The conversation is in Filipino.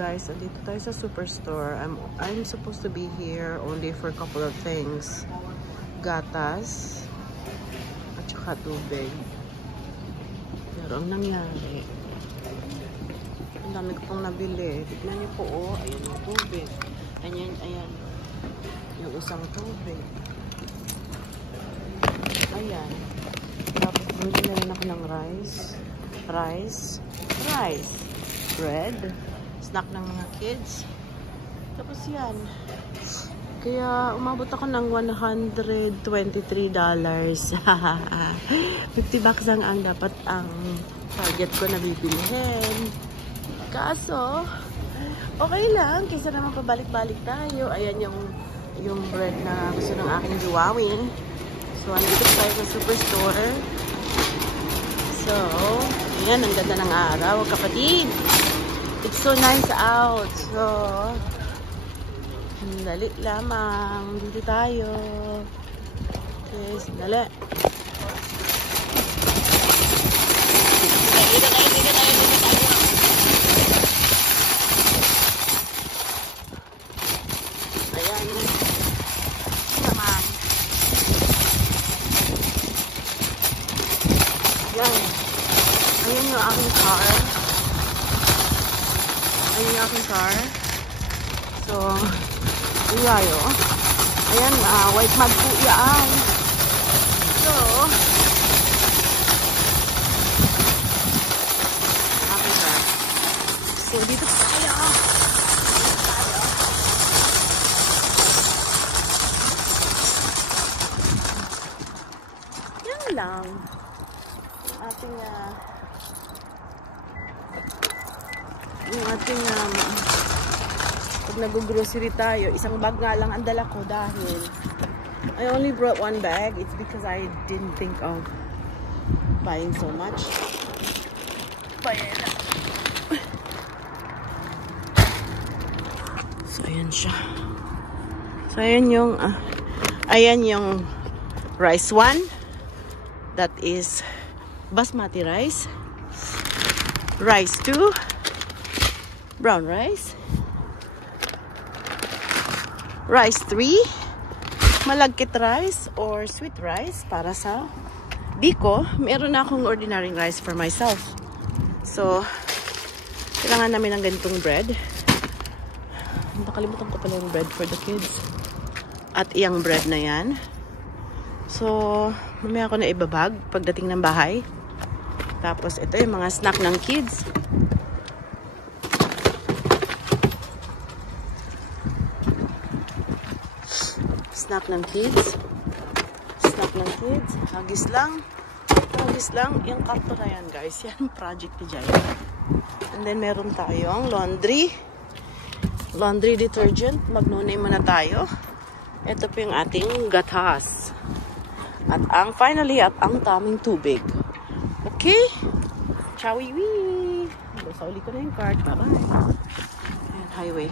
guys, andito tayo sa superstore. I'm supposed to be here only for a couple of things. Gatas at saka tubig. Pero ang nangyari, ang dami ko pong nabili. Tignan niyo po, oh, ayan yung tubig. Ayan, ayan. Yung isang tubig. Ayan. Tapos bumili na rin ako ng rice, bread, snack ng mga kids. Tapos yan. Kaya umabot ako ng $123. 50 bucks ang dapat ang target ko na bibilihin. Kaso, okay lang. Kaysa naman pabalik-balik tayo. Ayan yung bread na gusto ng aking giwawin. So, andito tayo sa superstore. So, ayan, ang ganda ng araw, kapatid. It's so nice out. So, dali lamang. Dito tayo. Okay, sandali. Dito tayo. Ayan. Naman. Ayan. Ayan yung aking car. Ayan yung aking car. So, iyayo. Ayan, white mud po yan. So, aking car. So, dito tayo. Yan lang. Ating, yung ating, pag nag-grocery tayo, isang bag nga lang ang dala ko dahil I only brought one bag. It's because I didn't think of buying so much. Bayan na. So, ayan siya. So, ayan yung rice 1. That is basmati rice. Rice 2. Brown rice. Rice 3. Malagkit rice or sweet rice para sa biko. Meron na akong ordinary rice for myself. So, kailangan namin ng ganitong bread. Nakalimutan ko pala yung bread for the kids. At iyang bread na yan. So, mamaya ako na ibabag pagdating ng bahay. Tapos, ito yung mga snack ng kids. Snack ng kids. Snack ng kids. Hagis lang. Hagis lang. Yung karto na yan, guys. Yan project ni Jaya. And then, meron tayong laundry. Laundry detergent. Mag-no-name muna tayo. Ito po yung ating gatas. At finally, ang taming tubig. Okay? Chowie-wee! Sa uli ko na yung card. Bye-bye. Ayan, highway.